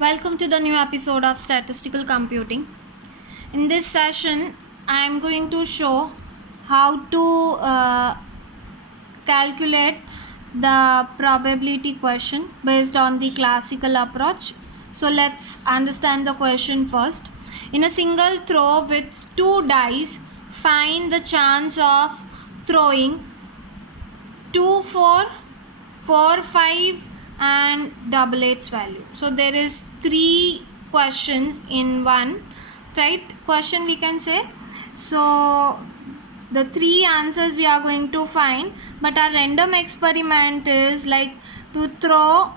Welcome to the new episode of Statistical Computing. In this session, I am going to show how to calculate the probability question based on the classical approach. So let's understand the question first. In a single throw with 2 dice, find the chance of throwing 2, 4, 4, 5 and double its value. So there is 3 questions in one, right? Question we can say. So the 3 answers we are going to find, but our random experiment is like to throw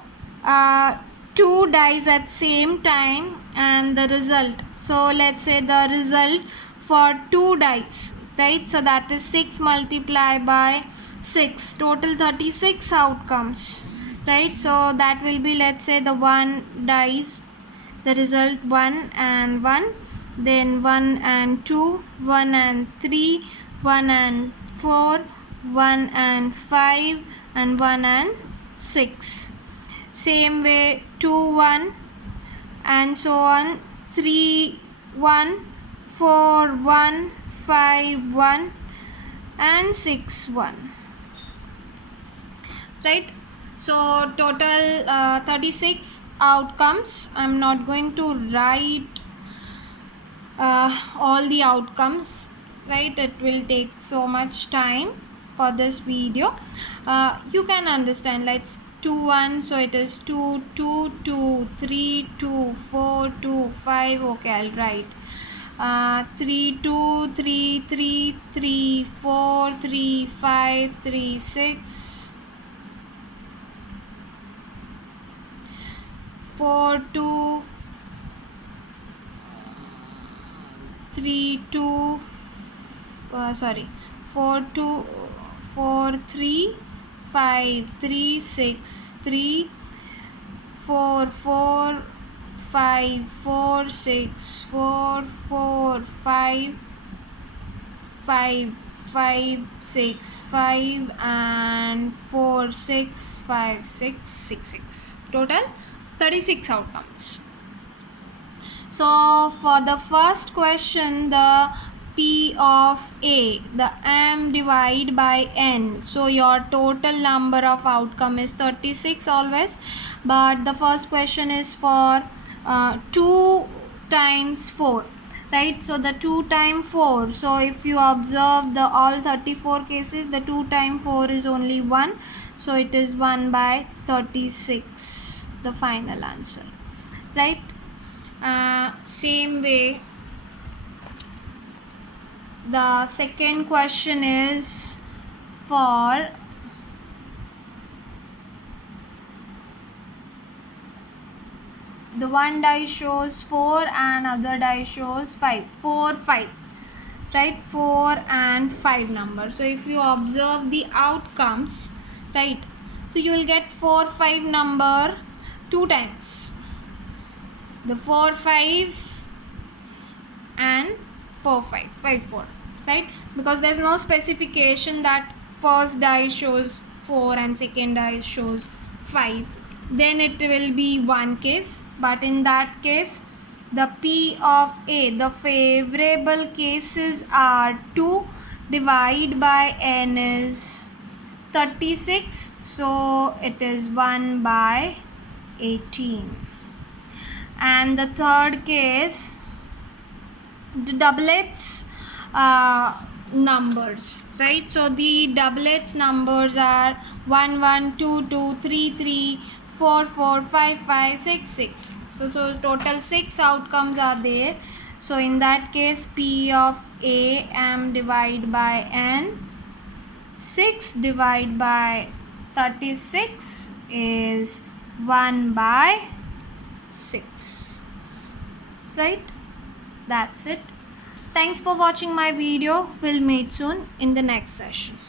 2 dice at same time and the result. So let's say the result for 2 dice, right? So that is 6 multiplied by 6, total 36 outcomes, right? So that will be, let's say, the 1 dice, the result 1 and 1, then 1 and 2, 1 and 3, 1 and 4, 1 and 5 and 1 and 6. Same way 2 1 and so on, 3 1, 4 1, 5 1 and 6 1, right? So total 36 outcomes. I'm not going to write all the outcomes, right? It will take so much time for this video. You can understand, let's 2 1, so it is 2 2 2 3 2 4 2 5. Okay, I'll write 3 2 3 3 3 4 3 5 3 6 4 2 3 2 4 2 4 3 5 3 6 3 4 4 5 4 6 4 4 5 5 5 6 5 and 4 6 5 6 6 6. Total 36 outcomes. So for the first question, the P of A, the M divided by N. So your total number of outcome is 36 always, but the first question is for 2 times 4, right? So the 2 times 4. So if you observe the all 34 cases, the 2 times 4 is only 1. So it is 1 by 36, the final answer, right? Same way, the second question is for the one die shows 4 and other die shows 5, 4 5, right? 4 and 5 number. So if you observe the outcomes, right, so you will get 4 5 number 2 times, the 4 5 and 4 5 5 4, right? Because there's no specification that first die shows 4 and second die shows 5, then it will be one case. But in that case, the P of A, the favorable cases are 2 divided by N is 36, so it is 1 by 18. And the third case, the doublets numbers, right? So the doublets numbers are 1 1 2 2 3 3 4 4 5 5 6 6. So total 6 outcomes are there. So in that case, P of A, M divided by N, 6 divided by 36 is 1 by 6, right? That's it. Thanks for watching my video. We'll meet soon in the next session.